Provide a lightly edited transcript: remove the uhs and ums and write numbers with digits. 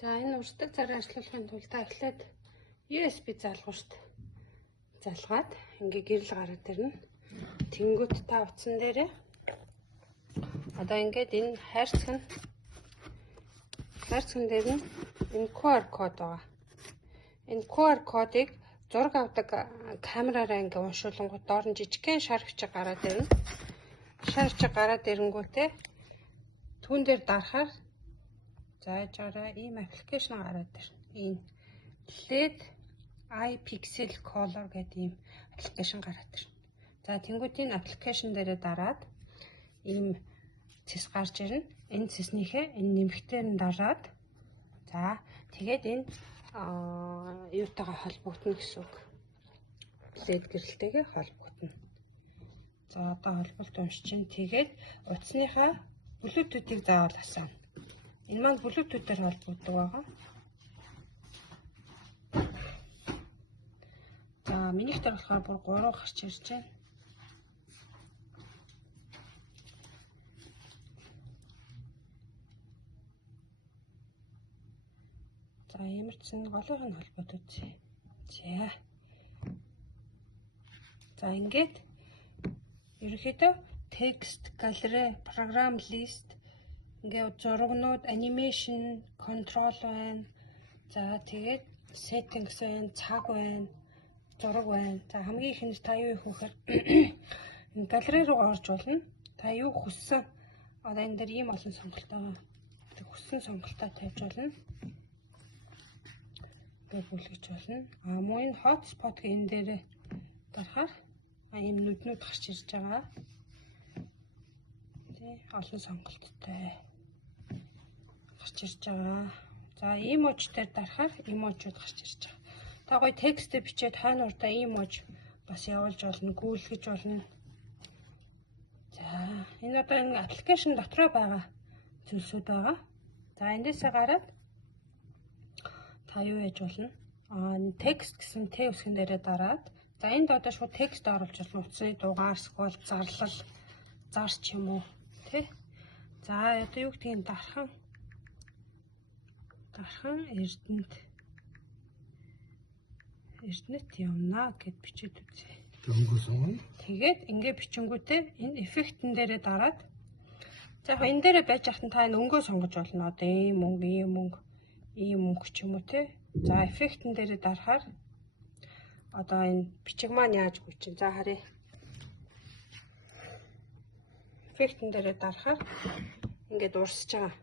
За энэ урсдаг зараа ажиллуулахын тулд та эхлээд USB залгуурт залгаад ингээ гэрэл гараад ирнэ. Тэнгүүт та утсан дээрээ одоо ингээд энэ хайрцаг дээр нь энэ QR код байгаа. Энэ QR кодыг зураг авдаг камераараа ингээ уншуулангууд доор нь жижигхэн шар бичиг гараад ирнэ. Шар бичиг гараад ирэнгүүтээ түүн дээр дарахаар заажаараа ийм аппликейшн гараад ирнэ. Энэ LED iPixel Color гэдэг ийм аппликейшн гараад ирнэ. За тэнгуут энэ аппликейшн дээрээ дараад ийм цэс гарч ирнэ. Энэ цэснийхээ энэ нэмэгтээр нь дараад за тэгээд энэ юутайгаа холбогдно гэсэн үг. LED гэрэлтэйгээ холбогдно. За одоо холболт уншиж чинь тэгээд утасныхаа Bluetooth-ийг заавал асаана. Энэ маань Bluetooth-ээр холбогддог байгаа. За минийх дээр болохоор бүр 3 гарч ирж байна. За ямар ч сан голынх нь холбоод үзье. За ингээд ерөнхийдөө текст, галерей, програм лист ингээд зургнууд, анимашн, контрол байна. За тэгээд settings байна, цаг байна, зураг байна. За хамгийн ихэнд та юу хийх вэхээр галерей руу орж болно. Та юу хүссэн одоо энэ дээр ийм олон сонголт байгаа. Тэг хүссэн сонголтоо тавьж болно. Бүлгэж болно. Мөн энэ hotspot гэх энэ дээр дарахаар ийм нүднүүд гарч ирж байгаа. Тэ олон сонголттой гарч ирж байгаа. За эмож дээр дарахаар эможууд гарч ирж байгаа. Та гоё текстээ бичээд хойно урдаа эмож бас явуулж болно, гүйлгэж болно. За энэ одоо энэ аппликейшн дотроо байгаа зүйлсүүд байгаа. За эндээсээ гараад та юу яаж болно? Текст гэсэн Т үсгэн дээрээ дараад за энд одоо шууд текст оруулж болно. Утасны дугаар, скол, зарлал, зарч юм уу, тэ? За одоо юу гэдгийг дархан Эрдэнэт явна гэд бичээд үзье. Тэгээд ингээ бичингүүтээ энэ эффектэн дээрээ дараад за яг энэ дээрээ байж хатан та энэ өнгөө сонгож болно. Одоо ийм өнгө ч юм уу те. За эффектэн дээрээ дарахаар одоо энэ бичиг маань яаж хүчин. За харъя. Эффектэн дээрээ дарахаар ингээд урсж байгаа.